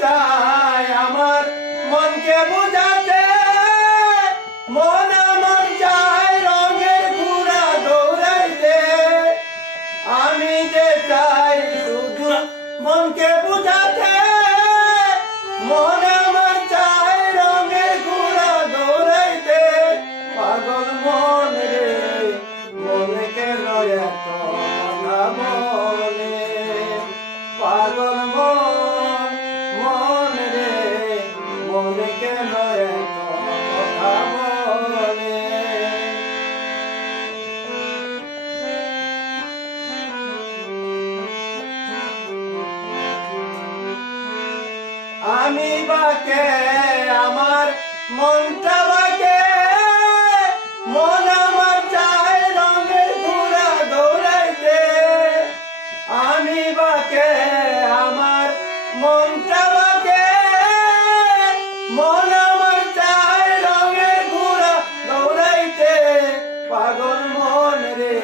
চাই আমার মনকে বুঝাতে, মন আমার চাই রঙের ঘোড়া দৌড়াইতে। আমি যে চাই শুধু মনকে বুঝাতে, মন আমার চাই রঙের ঘোড়া দৌড়াইতে। পাগল মন রে মনকে লয় এত কথা বলে, পাগল মন মন রে মনকে লয় এত কথা বলে। আমি বাকে আমার মনটা বাকে, মন আমার চায় রঙের ঘোড়া দৌড়াইতে। আমি বাকে আমার মনটা বাকে, মন আমার চায় রঙের ঘোড়া দৌড়াইতে। পাগল মন রে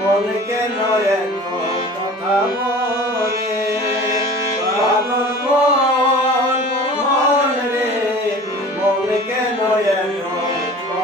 মনকে নয় কথা বলে,